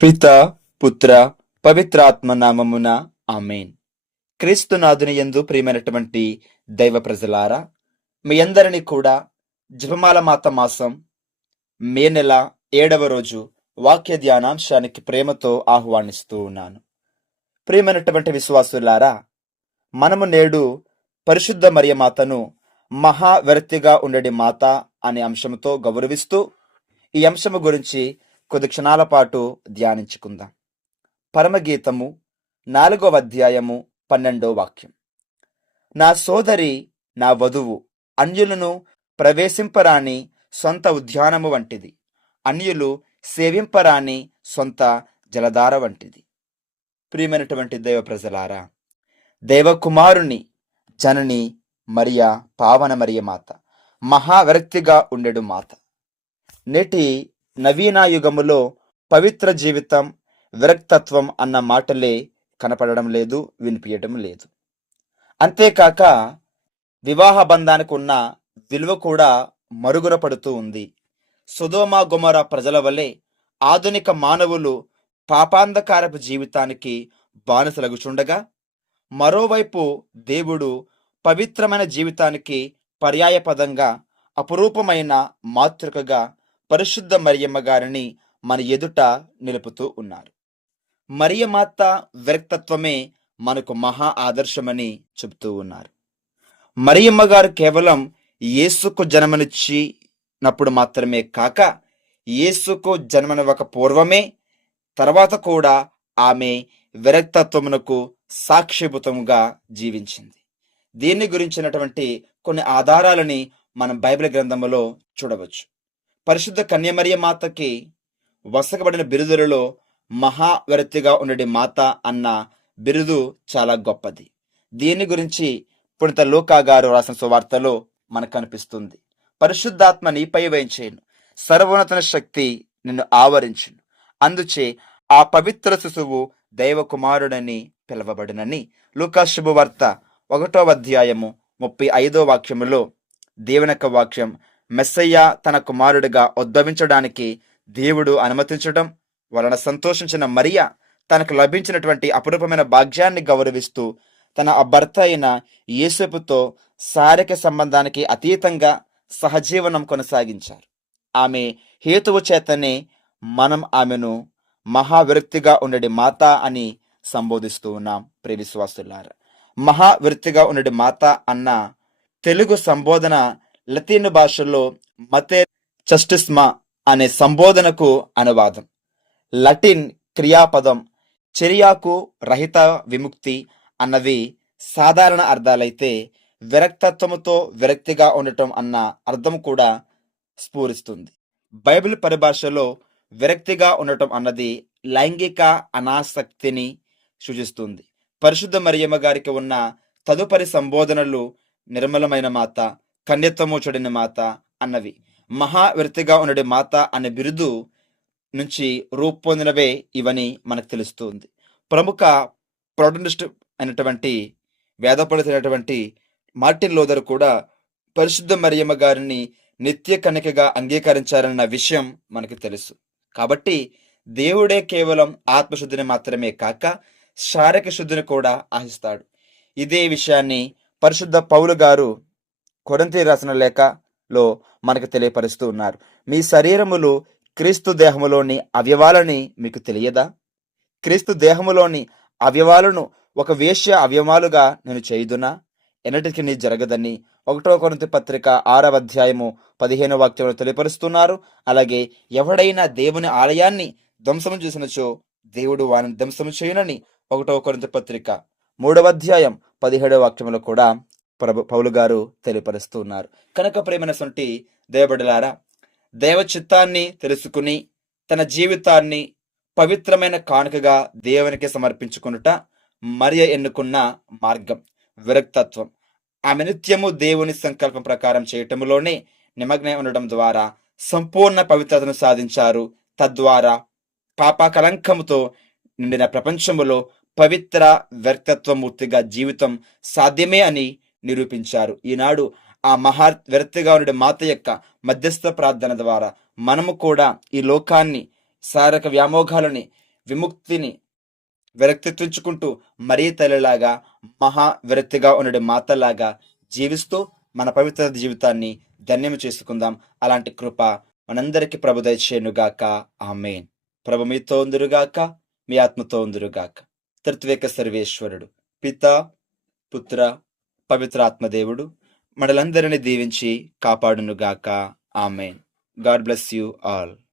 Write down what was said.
పిత పుత్ర పవిత్రాత్మ నామమున ఆమెన్. క్రీస్తునాథుని యందు ప్రియమైనటువంటి దైవ ప్రజలారా మీ అందరినీ కూడా జపమాల మాత మాసం మే నెల ఏడవ రోజు వాక్య ధ్యానాంశానికి ప్రేమతో ఆహ్వానిస్తూ ఉన్నాను. ప్రియమైనటువంటి విశ్వాసులారా మనము నేడు పరిశుద్ధ మరియ మాతను మహా ఉండడి మాత అనే అంశంతో గౌరవిస్తూ ఈ అంశము గురించి కొద్ది క్షణాల పాటు ధ్యానించుకుందాం. పరమగీతము నాలుగవ అధ్యాయము పన్నెండో వాక్యం. నా సోదరి నా వధువు అన్యులను ప్రవేశింపరాని సొంత ఉద్యానము వంటిది. అన్యులు సేవింపరాని సొంత జలధార వంటిది. ప్రియమైనటువంటి దైవ ప్రజలారా దేవకుమారుని జనని మరియా పావన మరియ మాత మహావ్యక్తిగా ఉండెడు మాత. నేటి నవీన యుగములో పవిత్ర జీవితం విరక్తత్వం అన్న మాటలే కనపడడం లేదు వినిపించడం లేదు. అంతేకాక వివాహ బంధానికి ఉన్న విలువ కూడా మరుగున పడుతూ ఉంది. సుధోమ గుమర ప్రజల వలె ఆధునిక మానవులు పాపాంధకారపు జీవితానికి బానిసలగుచుండగా మరోవైపు దేవుడు పవిత్రమైన జీవితానికి పర్యాయపదంగా అపురూపమైన మాతృకగా పరిశుద్ధ మరియమ్మ గారిని మన ఎదుట నిలుపుతూ ఉన్నారు. మరియమాత వ్యక్తత్వమే మనకు మహా ఆదర్శమని చెబుతూ ఉన్నారు. మరియమ్మ గారు కేవలం యేసుకు జన్మనిచ్చినప్పుడు మాత్రమే కాక యేసుకు జన్మనివ్వక పూర్వమే తర్వాత కూడా ఆమె విరక్తత్వమునకు సాక్షిభూతముగా జీవించింది. దీన్ని గురించినటువంటి కొన్ని ఆధారాలని మనం బైబిల్ గ్రంథములో చూడవచ్చు. పరిశుద్ధ కన్యమరియ మాతకి వసకబడిన బిరుదులలో మహావ్యక్తిగా ఉండడి మాత అన్న బిరుదు చాలా గొప్పది. దీని గురించి పుణిత లోకా గారు రాసిన సువార్తలో మనకు కనిపిస్తుంది. పరిశుద్ధాత్మ నీపై వేయించేను సర్వోన్నతన శక్తి నిన్ను ఆవరించును. అందుచే ఆ పవిత్ర శిశువు దైవకుమారుడని పిలవబడినని లూకా శుభవార్త ఒకటో అధ్యాయము ముప్పై ఐదో వాక్యములో దేవునక వాక్యం మెస్సయ్య తన కుమారుడిగా ఉద్భవించడానికి దేవుడు అనుమతించడం వలన సంతోషించిన మరియ తనకు లభించినటువంటి అపురూపమైన భాగ్యాన్ని గౌరవిస్తూ తన భర్త అయిన యేసుపుతో శారీరక సంబంధానికి అతీతంగా సహజీవనం కొనసాగించారు. ఆమె హేతువు చేతనే మనం ఆమెను మహావిరక్తిగా ఉండడి మాత అని సంబోధిస్తూ ఉన్నాం. ప్రేవిశ్వాసులారా మహావిరక్తిగా ఉండడి మాత అన్న తెలుగు సంబోధన లతీన్ భాషలో మతే చస్టిస్మా అనే సంబోధనకు అనువాదం. లటిన్ క్రియాపదం చర్యాకు రహిత విముక్తి అన్నవి సాధారణ అర్థాలైతే విరక్తత్వముతో విరక్తిగా ఉండటం అన్న అర్థం కూడా స్ఫూరిస్తుంది. బైబిల్ పరిభాషలో విరక్తిగా ఉండటం అన్నది లైంగిక అనాసక్తిని సూచిస్తుంది. పరిశుద్ధ మరియమ్మ గారికి ఉన్న తదుపరి సంబోధనలు నిర్మలమైన మాత కన్యత్వము చూడని మాత అన్నవి. మహావ్యక్తిగా ఉన్నడి మాత అనే బిరుదు నుంచి రూపొందినవే ఇవని మనకు తెలుస్తుంది. ప్రముఖ ప్రొటెస్ట్ అయినటువంటి వేదపడితైనటువంటి మార్టిన్ లోదర్ కూడా పరిశుద్ధ మరియమ్మ గారిని నిత్య కనికగా అంగీకరించారన్న విషయం మనకు తెలుసు. కాబట్టి దేవుడే కేవలం ఆత్మశుద్ధిని మాత్రమే కాక శారీరక శుద్ధిని కూడా ఆశిస్తాడు. ఇదే విషయాన్ని పరిశుద్ధ పౌలు గారు కొరంతి రాసిన లేఖలో మనకు తెలియపరుస్తూ ఉన్నారు. మీ శరీరములు క్రీస్తు దేహములోని అవయవాలని మీకు తెలియదా? క్రీస్తు దేహములోని అవయవాలను ఒక వేశ్య అవయవాలుగా నేను చేయుదునా? ఎన్నటికి నీ జరగదని ఒకటో కొరింథీ పత్రిక ఆరవ అధ్యాయము పదిహేను వాక్యంలో తెలియపరుస్తున్నారు. అలాగే ఎవడైనా దేవుని ఆలయాన్ని ధ్వంసము చేసినచో దేవుడు వారిని ధ్వంసము చేయునని ఒకటో కొరింథీ పత్రిక మూడవ అధ్యాయం పదిహేడవ వాక్యంలో కూడా ప్రభు పౌలు గారు తెలియపరుస్తున్నారు. కనుక ప్రేమైన సొంటి దేవబడిలారా దేవ చిత్తాన్ని తెలుసుకుని తన జీవితాన్ని పవిత్రమైన కానుకగా దేవునికి సమర్పించుకునుట మరియ ఎన్నుకున్న మార్గం విరక్తత్వం. ఆమె నిత్యము దేవుని సంకల్పం ప్రకారం చేయటములోనే నిమగ్నం ఉండడం ద్వారా సంపూర్ణ పవిత్రతను సాధించారు. తద్వారా పాప కలంకముతో నిండిన ప్రపంచములో పవిత్ర వ్యక్తత్వమూర్తిగా జీవితం సాధ్యమే అని నిరూపించారు. ఈనాడు ఆ మహా వ్యక్తిగా ఉండే మాత యొక్క మధ్యస్థ ప్రార్థన ద్వారా మనము కూడా ఈ లోకాన్ని శారక వ్యామోహాలని విముక్తిని విరక్తించుకుంటూ మరీ తల్లిలాగా మహా విరక్తిగా ఉండడే మాతలాగా జీవిస్తూ మన పవిత్ర జీవితాన్ని ధన్యం చేసుకుందాం. అలాంటి కృప మనందరికీ ప్రభు దయచేయనుగాక. ఆమెన్. ప్రభు మీతో ఉందిరుగాక మీ ఆత్మతో ఉందిరుగాక. తృత్వేక సర్వేశ్వరుడు పిత పుత్ర పవిత్రాత్మ దేవుడు మనలందరినీ దీవించి కాపాడునుగాక. Amen. God bless you all.